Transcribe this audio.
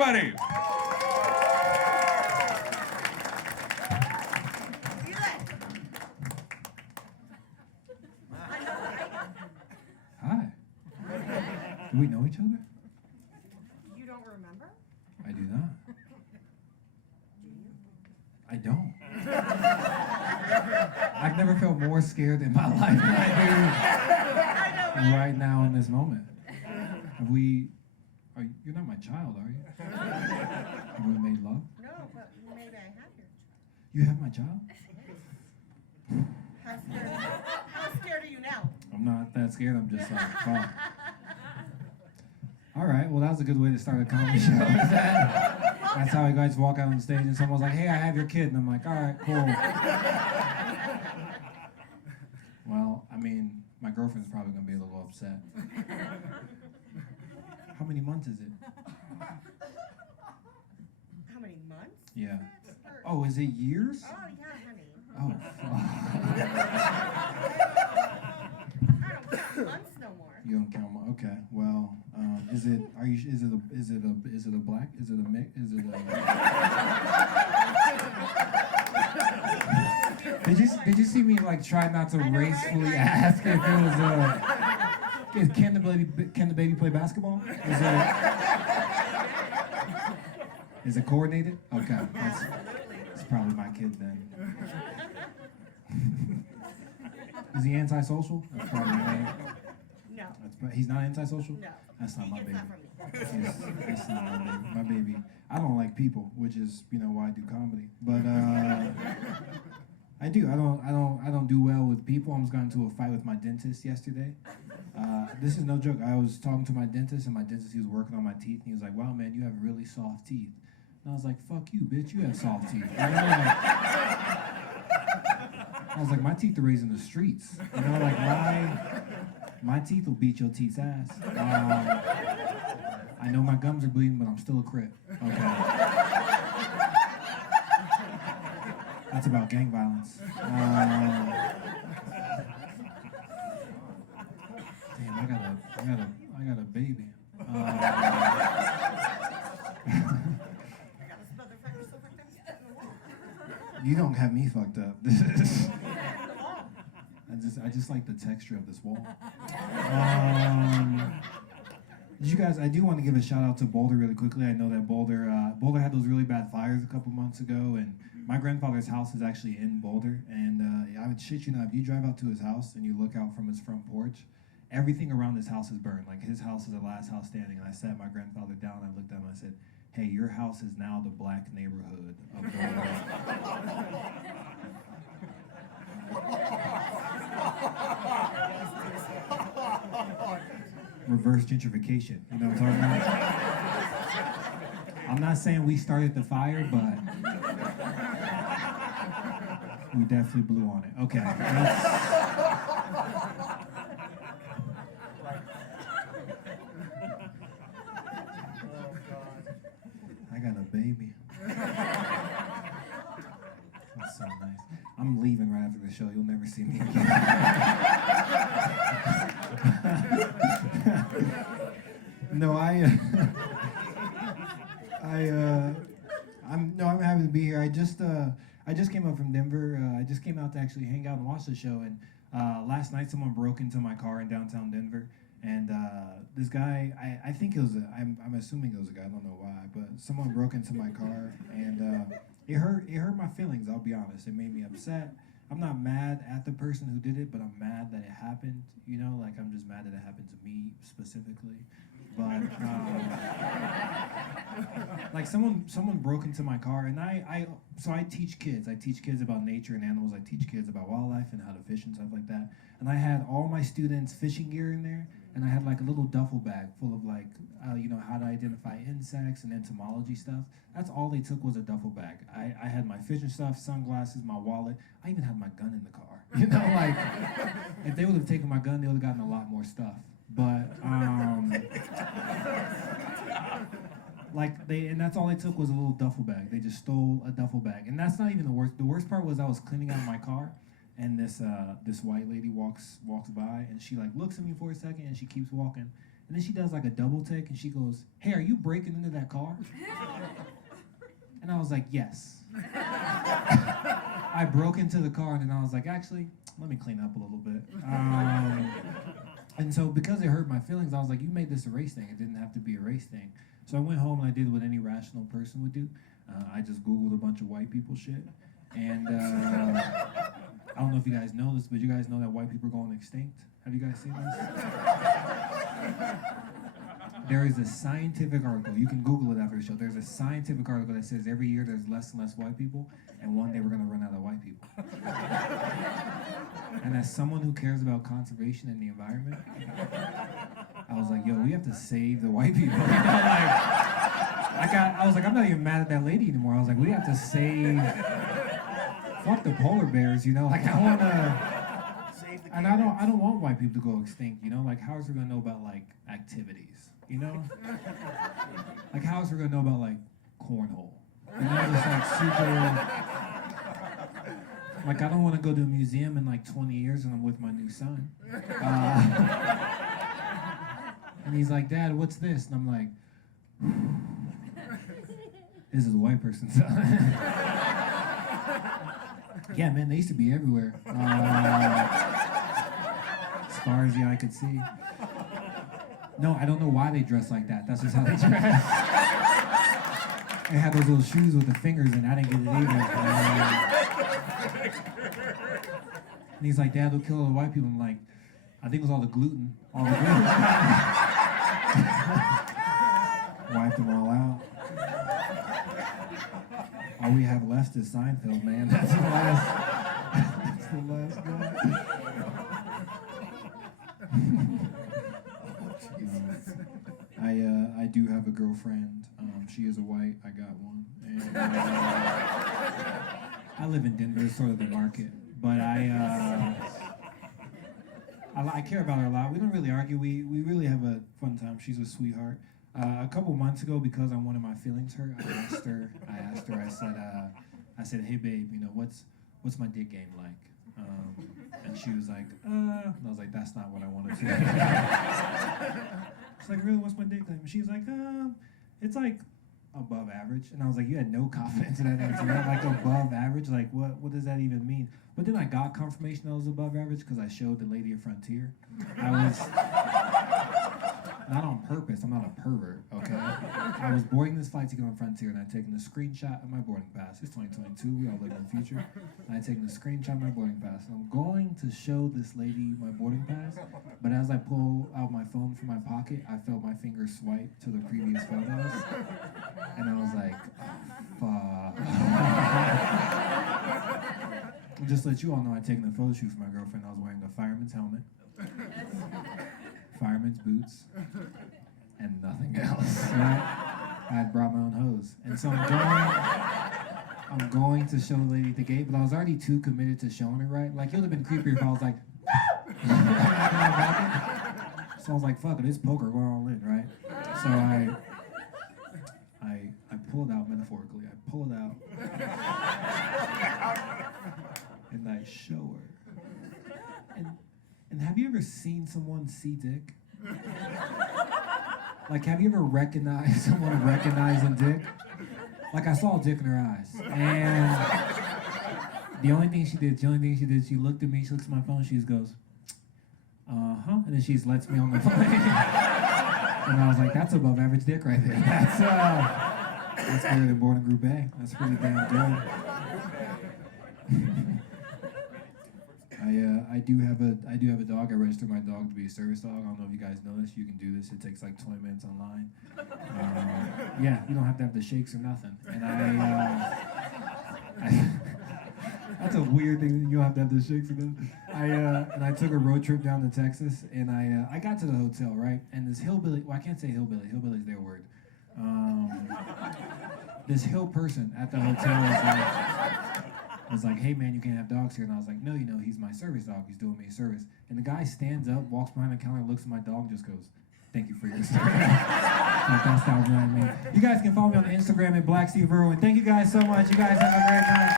everybody. Hi. Do we know each other? You don't remember? I do not. I don't. I've never felt more scared in my life than I do right now in this moment. You're not my child, are you? Have we made love? No, but maybe I have your child. You have my child? How scared are you now? I'm not that scared, I'm just like, fuck. All right, well, that was a good way to start a comedy show. That's how you guys walk out on stage and someone's like, hey, I have your kid. And I'm like, all right, cool. Well, I mean, my girlfriend's probably going to be a little upset. How many months is it? How many months? Yeah. Oh, is it years? Oh, yeah, honey. Oh, fuck. I don't count months no more. You don't count my, okay, well, is it a black, is it a mix, is it a... Did you see me like try not to racefully ask if it was can the baby play basketball? Is it coordinated? Okay, that's probably my kid then. Is he antisocial? That's probably me. No. He's not antisocial? No. That's not my baby. It's not from me. It's not my baby. My baby. I don't like people, which is, why I do comedy. But I do. I don't do well with people. I almost got into a fight with my dentist yesterday. This is no joke. I was talking to my dentist, and my dentist, he was working on my teeth, and he was like, wow, man, you have really soft teeth. And I was like, fuck you, bitch, you have soft teeth. I was like, my teeth are raised in the streets. My teeth will beat your teeth's ass. I know my gums are bleeding, but I'm still a crip. Okay. That's about gang violence. Damn, I got a baby. You don't have me fucked up. I just like the texture of this wall. I do want to give a shout out to Boulder really quickly. I know that Boulder had those really bad fires a couple months ago, and my grandfather's house is actually in Boulder. And I would shit you not, if you drive out to his house and you look out from his front porch, everything around his house is burned. Like his house is the last house standing. And I sat my grandfather down and I looked at him and I said, hey, your house is now the black neighborhood of Boulder. Reverse gentrification, you know what I'm talking about? I'm not saying we started the fire, but we definitely blew on it. Okay. I got a baby. That's so nice. I'm leaving right after the show. You'll never see me again. No, I'm happy to be here. I just came up from Denver. I just came out to actually hang out and watch the show. And last night, someone broke into my car in downtown Denver. And this guy, I think it was, I'm assuming it was a guy. I don't know why, but someone broke into my car, and it hurt my feelings. I'll be honest. It made me upset. I'm not mad at the person who did it, but I'm mad that it happened. Like I'm just mad that it happened to me specifically. But like someone broke into my car, and I teach kids. I teach kids about nature and animals. I teach kids about wildlife and how to fish and stuff like that. And I had all my students' fishing gear in there, and I had like a little duffel bag full of like how to identify insects and entomology stuff. That's all they took was a duffel bag. I had my fishing stuff, sunglasses, my wallet. I even had my gun in the car. Like if they would have taken my gun, they would have gotten a lot more stuff. But and that's all they took was a little duffel bag. They just stole a duffel bag, and that's not even the worst. The worst part was I was cleaning out my car, and this white lady walks by, and she like looks at me for a second, and she keeps walking, And then she does like a double take and she goes, "Hey, are you breaking into that car?" And I was like, "Yes." I broke into the car and then I was like, "Actually, let me clean up a little bit." And so because it hurt my feelings, I was like, "You made this a race thing. It didn't have to be a race thing." So I went home and I did what any rational person would do. I just Googled a bunch of white people shit. And I don't know if you guys know this, but you guys know that white people are going extinct? Have you guys seen this? There is a scientific article. You can Google it after the show. There's a scientific article that says every year there's less and less white people, and one day we're going to run out of white people. And as someone who cares about conservation and the environment, I was like, yo, we have to save the white people. You know, I was like, I'm not even mad at that lady anymore. I was like, we have to save, fuck the polar bears, you know? Like, I want to, and I don't want white people to go extinct, you know? Like, how is we going to know about, like, activities, you know? Like, how is we going to know about, like, cornhole? You know, just, like, super, like, I don't want to go to a museum in, like, 20 years and I'm with my new son. And he's like, "Dad, what's this?" And I'm like, "This is a white person's son." Yeah, man, they used to be everywhere. As far as the eye could see. No, I don't know why they dress like that. That's just how they dress. They had those little shoes with the fingers and I didn't get it either. And he's like, "Dad, they'll kill all the white people." I'm like, "I think it was all the gluten. All the gluten." Wiped them all out. All we have left is Seinfeld, man. That's the last guy. I do have a girlfriend. She is a white. I got one. And, I live in Denver, sort of the market. But I care about her a lot. We don't really argue. We really have a fun time. She's a sweetheart. A couple months ago, because I wanted my feelings hurt, I said, "Hey babe, you know, what's my dick game like?" And she was like, and I was like, "That's not what I wanted to do." She's like, "Really, what's my dick game?" She's like, "It's like above average." And I was like, "You had no confidence in that answer, right? Like above average? Like what does that even mean?" But then I got confirmation that I was above average because I showed the lady at Frontier. I was not on purpose. I'm not a pervert, okay? I was boarding this flight ticket on Frontier and I'd taken a screenshot of my boarding pass. It's 2022, we all live in the future. And I'd taken a screenshot of my boarding pass. And I'm going to show this lady my boarding pass, but as I pull out my phone from my pocket, I felt my finger swipe to the previous photos. And I was like, oh, fuck. Just to let you all know, I'd taken a photo shoot for my girlfriend. I was wearing a fireman's helmet, fireman's boots, and nothing else. Right? I had brought my own hose. And so I'm going to show the lady at the gate, but I was already too committed to showing her, right? Like, it would have been creepier if I was like, so I was like, fuck it, it's poker, we're all in, right? So I pull it out metaphorically. I pull it out. And I show her. And have you ever seen someone see dick? Like, have you ever recognized someone recognizing dick? Like, I saw a dick in her eyes. And the only thing she did, she looked at me, she looks at my phone, she just goes, uh-huh, and then she just lets me on the phone. And I was like, that's above average dick right there. That's better than boarding group A. That's pretty damn good. I do have a dog. I registered my dog to be a service dog. I don't know if you guys know this. You can do this. It takes like 20 minutes online. Yeah, you don't have to have the shakes or nothing. And that's a weird thing. You don't have to have the shakes or nothing. And I took a road trip down to Texas, and I got to the hotel, right? And this hillbilly. Well, I can't say hillbilly. Hillbilly's their word. This hill person at the hotel was like, "Hey man, you can't have dogs here." And I was like, "No, you know, he's my service dog. He's doing me a service." And the guy stands up, walks behind the counter, looks at my dog, and just goes, "Thank you for your service." Like, that's how I mean. You guys can follow me on Instagram at Black Steve Irwin. Thank you guys so much. You guys have a great night.